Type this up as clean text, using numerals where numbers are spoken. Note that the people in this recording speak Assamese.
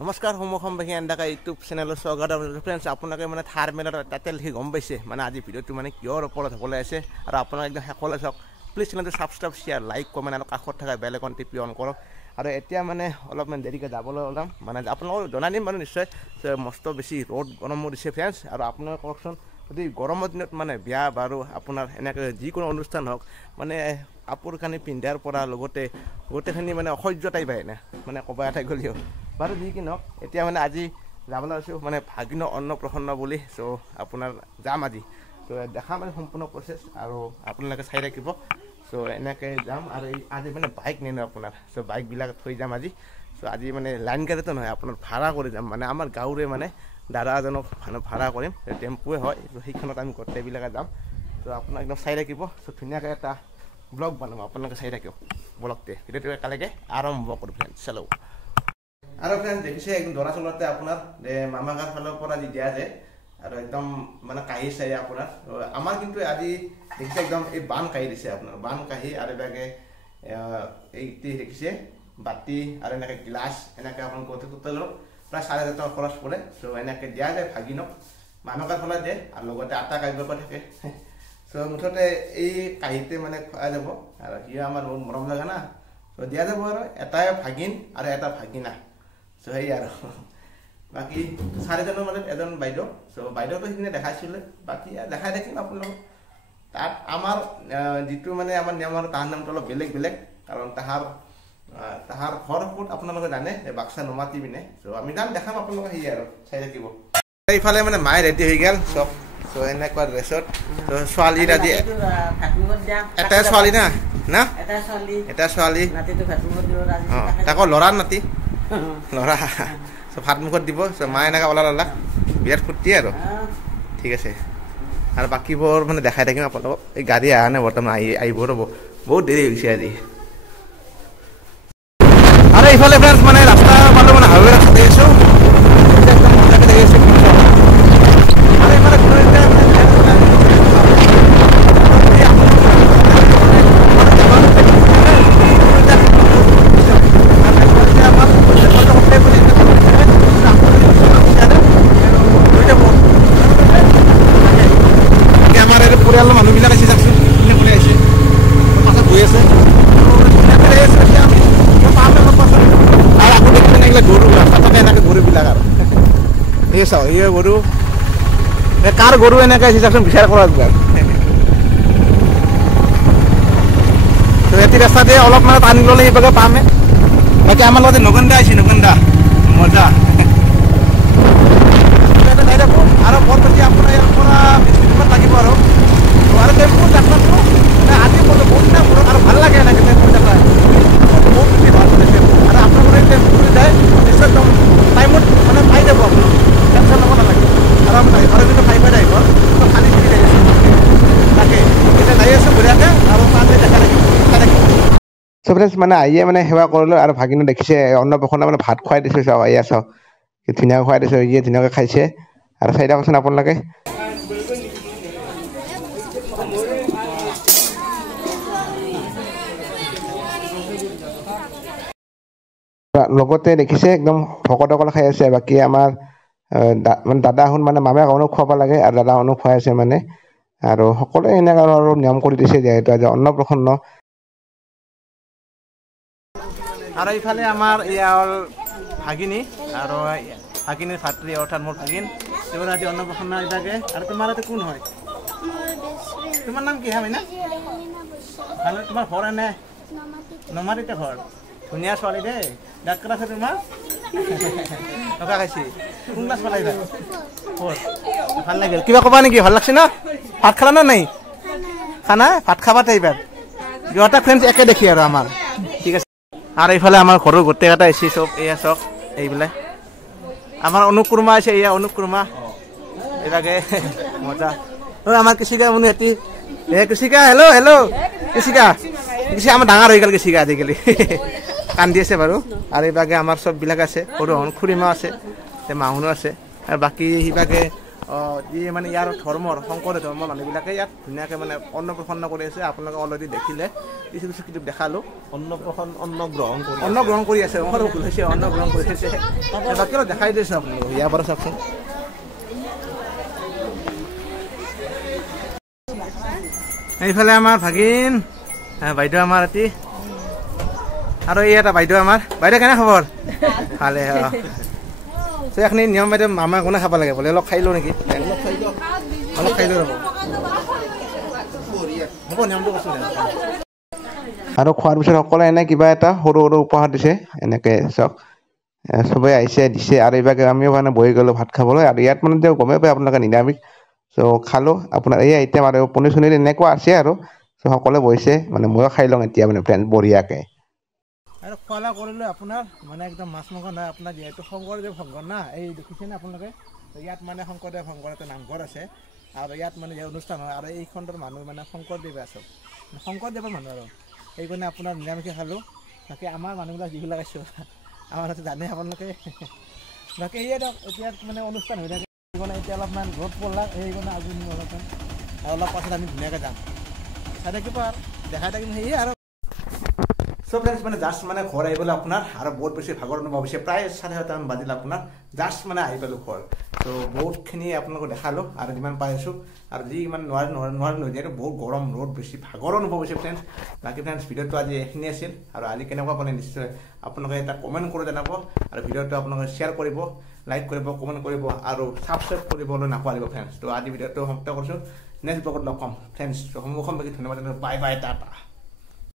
নমস্কাৰ সমবাহী এণ্ডাকা ইউটিউব চেনেলৰ স্বাগত ফ্ৰেণ্ডছ আপোনালোকে মানে থাৰ মেলত তাতে লিখি গম পাইছে মানে আজি ভিডিঅ'টো মানে কিহৰ ওপৰত হ'বলৈ আছে আৰু আপোনালোকে একদম শেষলৈ চাওক প্লিজ চেনেলটো ছাবস্ক্ৰাইব শ্বেয়াৰ লাইক কমেণ্ট আৰু কাষত থকা বেল আইকন টিপি অন কৰক আৰু এতিয়া মানে অলপমান দেৰিকৈ যাবলৈ ওলাম মানে আপোনালোকক জনাই দিম বাৰু নিশ্চয় মস্ত বেছি ৰ'দ গৰমো দিছে ফ্ৰেণ্ডছ আৰু আপোনালোকে কওকচোন যদি গৰমৰ দিনত মানে বিয়া বাৰু আপোনাৰ এনেকৈ যিকোনো অনুষ্ঠান হওক মানে কাপোৰ কানি পিন্ধাৰ পৰা লগতে গোটেইখিনি মানে অসহ্য টাইপ আহে মানে ক'ব এঠাই গ'লেও বাৰু যি কি নহওক এতিয়া মানে আজি যাবলৈ আছোঁ মানে ভাগিন অন্নপ্ৰসন্ন বুলি চ' আপোনাৰ যাম আজি ত' দেখা মানে সম্পূৰ্ণ প্ৰচেছ আৰু আপোনালোকে চাই থাকিব চ' এনেকৈ যাম আৰু আজি মানে বাইক নিনো আপোনাৰ চ' বাইকবিলাক থৈ যাম আজি চ' আজি মানে লাইন গাড়ীটো নহয় আপোনাৰ ভাড়া কৰি যাম মানে আমাৰ গাঁৱৰে মানে দাদা এজনক ভাড়া কৰিম টেম্পুৱে হয় ত' সেইখনত আমি গোটেইবিলাকে যাম ত' আপোনাক একদম চাই থাকিব চ' ধুনীয়াকৈ এটা ব্লগ বনাম আপোনালোকে চাই থাকিব ব্লগতে ভিডিঅ'টো একেলগে আৰম্ভ কৰোঁ ফ্ৰেণ্ডছ চলো আৰু ফ্ৰেণ্ডছ দেখিছে একদম দৰাচলতে আপোনাৰ মামাগাৰ ফালৰ পৰা যি দিয়া যায় আৰু একদম মানে কাঁহি চাই আপোনাৰ আমাৰ কিন্তু আজি দেখিছে একদম এই বান কাঁহি দিছে আপোনাৰ বান কাঁহি আৰু এবাকে এইটি দেখিছে বাতি আৰু এনেকৈ গ্লাছ এনেকৈ আপোনাৰ গোটেই টোটেলৰ প্ৰায় 4,000 টকা খৰচ পৰে চ' এনেকৈ দিয়া যায় ভাগিনক মামাগাৰ ফালে দিয়ে আৰু লগতে আটা কাঢ়িব থাকে চ' মুঠতে এই কাঁহিতে মানে খোৱা যাব আৰু সি আমাৰ বহুত মৰম লগা না চ' দিয়া যাব আৰু এটাই ভাগিন আৰু এটা ভাগিনা চ' সেই আৰু বাকী 4জনৰ মাজত এজন বাইদেউ চ' বাইদেউটো সেইখিনি দেখাইছিলে বাকী দেখাই থাকিম আপোনালোকক তাত আমাৰ যিটো মানে আমাৰ নিয়ম আৰু তাহাৰ নামটো অলপ বেলেগ বেলেগ কাৰণ তাহাৰ ঘৰ ক'ত আপোনালোকে জানে বাক্সা নমাতি পিনে চ' আমি যাম দেখাম আপোনালোকে সেই আৰু চাই থাকিব এইফালে মানে মায়ে ৰেডি হৈ গ'ল চব চ' এনেকুৱা ড্ৰেছত ছোৱালীৰ আজি এটাই ছোৱালী না এটা ছোৱালী অঁ তাকো ল'ৰাৰ নাতি ল'ৰা চ' ভাত মুখত দিব চ' মায়ে এনেকৈ ওলালা বিৰাট ফূৰ্তি আৰু ঠিক আছে আৰু বাকীবোৰ মানে দেখাই থাকিম আপোনালোকক এই গাড়ী অহা নাই বৰ্তমান আহিব ৰ'ব বহুত দেৰি হৈছে আজি আৰু এইফালে ফ্ৰেণ্ডছ মানে ৰাস্তা পালোঁ মানে হাইৱে ৰাস্তা দেখিছোঁ একদম মজাকৈ দেখিছোঁ আৰু এইফালে পৰিয়ালৰ মানুহবিলাক আহিছে চাওকচোন কোনে কোনে আহিছে পাছত গৈ আছে আৰু আকৌ দেখি এনেকৈ গৰু ৰাস্তাতে এনেকৈ গৰুবিলাক আৰু এই চাওক এই গৰু কাৰ গৰু এনেকৈ আহিছে চাওকচোন বিচাৰ কৰা যোৱা এটি ৰাস্তা দিয়ে অলপ মানে টানি ল'লে সেইভাগে পামে বাকী আমাৰ লগতে নগন্দা আহিছে নগন্দা মজা আৰু বৰ বেছি আপোনাৰ ইয়াৰ পৰা 20 মিনিটমান লাগিব আৰু টেম্পু যাত্ৰাটো মানে আজি বহুত দিনা মূৰত আৰু ভাল লাগে এনেকৈ টেম্পু যাত্ৰা বহুত বেছি ভাল লাগে আৰু আপোনালোকে টেম্পু যায় নিশ্চয় একদম টাইমত মানে পাই যাব আপোনালোক টেনশ্যন ল'ব নালাগে আৰু আপোনাৰ ঘৰৰ কিন্তু পাই আহিব খালী ফিৰি যাই আছে তাকে এতিয়া যাই আছোঁ বঢ়িয়াকৈ আৰু তাতে দেখা থাকিব চ' ফ্ৰেণ্ডছ মানে আহিয়ে মানে সেৱা কৰিলোঁ আৰু ভাগিনো দেখিছে অন্নপ্ৰসন্ন মানে ভাত খুৱাই দিছোঁ চাওক এয়া চাওক ধুনীয়াকৈ খুৱাই দিছোঁ ইয়ে ধুনীয়াকৈ খাইছে আৰু চাই দিয়কচোন আপোনালোকে লগতে দেখিছে একদম ভকতসকল খাই আছে বাকী আমাৰ মানে দাদাহঁত মানে মামাহঁতক খুৱাব লাগে আৰু দাদাহঁতক খুৱাই আছে মানে আৰু সকলোৱে এনেকৈ আৰু নিয়ম কৰি দিছে যিহেতু আজি অন্নপ্ৰসন্ন আৰু ইফালে আমাৰ এয়া হ'ল ভাগিনী আৰু ভাগিনীৰ ভাতৃ অৰ্থাৎ মোৰ ভাগিন তেওঁৰ আজি অন্নপ্ৰসন্ন ইভাগে আৰু তোমাৰ ইয়াতে কোন হয় তোমাৰ নাম কি হা মাইনা ভালে তোমাৰ ঘৰ এনে নমাতিতে ঘৰ ধুনীয়া ছোৱালী দেই ডাক্তৰ আছে তোমাৰ টকা খাইছে কোন ক্লাছ পালাই ভাল লাগিল কিবা ক'বা নেকি ভাল লাগছে ন ভাত খালা না নাই খানা ভাত খাবা এইবাৰ দুটা ফ্ৰেণ্ডছ একে দেখি আৰু আমাৰ ঠিক আছে আৰু এইফালে আমাৰ ঘৰৰ গোটেইকেইটা আহিছে চব এয়া চাওক এইবিলাক আমাৰ অনুকুৰ্মা আছে এয়া অনুকুৰ্মা এইভাগে মজা আমাৰ কৃষিকা মনো সিহঁতি কৃষিকা হেল্ল' কৃষিকা আমাৰ ডাঙৰ হৈ গ'ল কৃষিকা আজিকালি কান্দি আছে বাৰু আৰু এইভাগে আমাৰ চববিলাক আছে সৰু খুৰীমা আছে মাহুনো আছে আৰু বাকী সিভাগে যি মানে ইয়াৰ ধৰ্মৰ শংকৰী ধৰ্মৰ মানুহবিলাকে ইয়াত ধুনীয়াকৈ মানে অন্নপ্ৰসন্ন কৰি আছে আপোনালোকে অলৰেডি দেখিলে কিছু কিছু ক্লিপ দেখালোঁ অন্নগ্ৰহণ কৰি আছে ভুল হৈছে অন্নগ্ৰহণ কৰি আছে বাকী অলপ দেখাই দিছোঁ আপোনালোকক ইয়াৰ পৰা চাওকচোন এইফালে আমাৰ ভাগিন বাইদেউ আমাৰ এটি আৰু এই এটা বাইদেউ আমাৰ বাইদেউ কেনে খবৰ ভালে এইখিনি নিয়ম বাইদেউ আমাৰ কোনে খাব লাগে বোলে অলপ খাই লওঁ নেকি অলপ খাই লওঁ হ'ব নিয়মটো কৈছোঁ আৰু খোৱাৰ পিছত সকলোৱে এনে কিবা এটা সৰু সৰু উপহাৰ দিছে এনেকৈ চাওক চবেই আহিছে দিছে আৰু এইভাগে আমিও মানে বহি গ'লোঁ ভাত খাবলৈ আৰু ইয়াত মানে তেওঁ গমেই পায় আপোনালোকে নিৰামিষ চ' খালোঁ আপোনাৰ এই আইটেম আৰু পনীৰ চনীৰ এনেকুৱা আছে আৰু চ' সকলোৱে বহিছে মানে ময়ো খাই লওঁ এতিয়া মানে ফ্ৰেণ্ড বঢ়িয়াকৈ আৰু খোৱা লোৱা কৰিলোঁ আপোনাৰ মানে একদম মাছ মাংস নহয় আপোনাৰ যিহেতু শংকৰদেৱ সংঘৰ না এই দেখিছেনে আপোনালোকে ইয়াত মানে শংকৰদেৱ সংঘৰ এটা নামঘৰ আছে আৰু ইয়াত মানে যে অনুষ্ঠান হয় আৰু এই খণ্ডৰ মানুহ মানে শংকৰদেৱে আছে শংকৰদেৱৰ মানুহ আৰু সেইকাৰণে আপোনাৰ নিৰামিষে খালোঁ বাকী আমাৰ মানুহবিলাক যিবিলাক আছোঁ আমাৰ হয়তো জানে আপোনালোকে বাকী এয়ে দিয়ক এতিয়া মানে অনুষ্ঠান হৈ থাকে এতিয়া অলপমান ৰ'দ পৰলাক সেইকাৰণে আজি অলপমান আৰু অলপ পাছত আমি ধুনীয়াকৈ যাম চাই থাকিব আৰু দেখাই থাকিম সেয়ে আৰু চ' ফ্ৰেণ্ডছ মানে জাষ্ট মানে ঘৰ আহি পেলাই আপোনাৰ আৰু বহুত বেছি ভাগৰ অনুভৱ হৈছে প্ৰায় 7:30মান বাজিলে আপোনাৰ জাষ্ট মানে আহি পালোঁ ঘৰ ত' বহুতখিনি আপোনালোকক দেখালোঁ আৰু যিমান পাৰিছোঁ আৰু যি ইমান নোৱাৰিলোঁ যিহেতু বহুত গৰম ৰ'দ বেছি ভাগৰ অনুভৱ হৈছে ফ্ৰেণ্ডছ বাকী ফ্ৰেণ্ডছ ভিডিঅ'টো আজি এইখিনি আছিল আৰু আজি কেনেকুৱা পালে নিশ্চয় আপোনালোকে এটা কমেণ্ট কৰি জনাব আৰু ভিডিঅ'টো আপোনালোকে শ্বেয়াৰ কৰিব লাইক কৰিব কমেণ্ট কৰিব আৰু ছাবস্ক্ৰাইব কৰিবলৈ নাপাহৰিব ফ্ৰেণ্ডছ ত' আজি ভিডিঅ'টো সমাপ্ত কৰিছোঁ নেক্সট ব্লগত লগ পাম ফ্ৰেণ্ডছ সন্মুখত বাকী ধন্যবাদ বাই বাই টাটা